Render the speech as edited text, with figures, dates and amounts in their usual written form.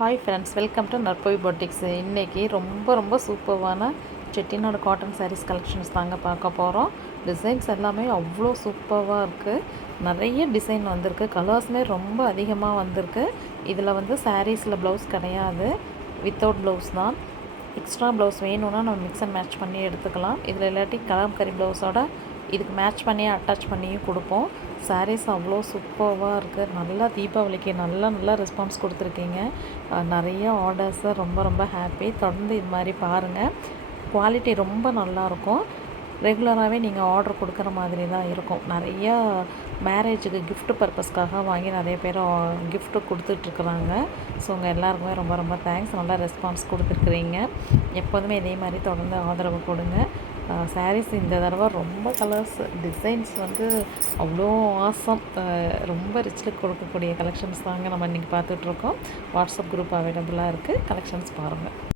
Hi friends, welcome to Narpavi boutiques. இன்றைக்கி ரொம்ப சூப்பரான செட்டிநாடு காட்டன் சாரீஸ் கலெக்ஷன்ஸ் தாங்க பார்க்க போகிறோம். டிசைன்ஸ் எல்லாமே அவ்வளோ சூப்பராக இருக்குது. நிறைய டிசைன் வந்திருக்கு. கலர்ஸுமே ரொம்ப அதிகமாக வந்திருக்கு. இதில் வந்து சாரீஸில் ப்ளவுஸ் கிடையாது, வித்தவுட் ப்ளவுஸ் தான். எக்ஸ்ட்ரா ப்ளவுஸ் வேணும்னா நம்ம மிக்ஸ் அண்ட் மேட்ச் பண்ணி எடுத்துக்கலாம். இதில் இல்லாட்டி கலம்கரி ப்ளவுஸோட இதுக்கு மேட்ச் பண்ணி அட்டாச் பண்ணியும் கொடுப்போம். சாரீஸ் அவ்வளோ சூப்பராக இருக்குது. நல்லா தீபாவளிக்கு நல்லா ரெஸ்பான்ஸ் கொடுத்துருக்கீங்க. நிறைய ஆர்டர்ஸு ரொம்ப ஹாப்பி. தொடர்ந்து இது மாதிரி பாருங்கள். குவாலிட்டி ரொம்ப நல்லாயிருக்கும். ரெகுலராகவே நீங்கள் ஆர்டர் கொடுக்குற மாதிரி தான் இருக்கும். நிறையா மேரேஜுக்கு கிஃப்ட் பர்பஸ்க்காக வாங்கி நிறைய பேர் கிஃப்ட்டு கொடுத்துட்ருக்குறாங்க. ஸோ உங்கள் எல்லாருக்குமே ரொம்ப தேங்க்ஸ். நல்லா ரெஸ்பான்ஸ் கொடுத்துருக்குறீங்க. எப்போதுமே இதே மாதிரி தொடர்ந்து ஆதரவு கொடுங்க. சாரீஸ் இந்த தடவை ரொம்ப கலர்ஸ் டிசைன்ஸ் வந்து அவ்வளோ ஆசம். ரொம்ப ரிச்லுக்கு கொடுக்கக்கூடிய கலெக்ஷன்ஸ் தாங்க நம்ம இன்றைக்கி பார்த்துட்ருக்கோம். வாட்ஸ்அப் குரூப் அவைலபிளாக இருக்குது. கலெக்ஷன்ஸ் பாருங்கள்.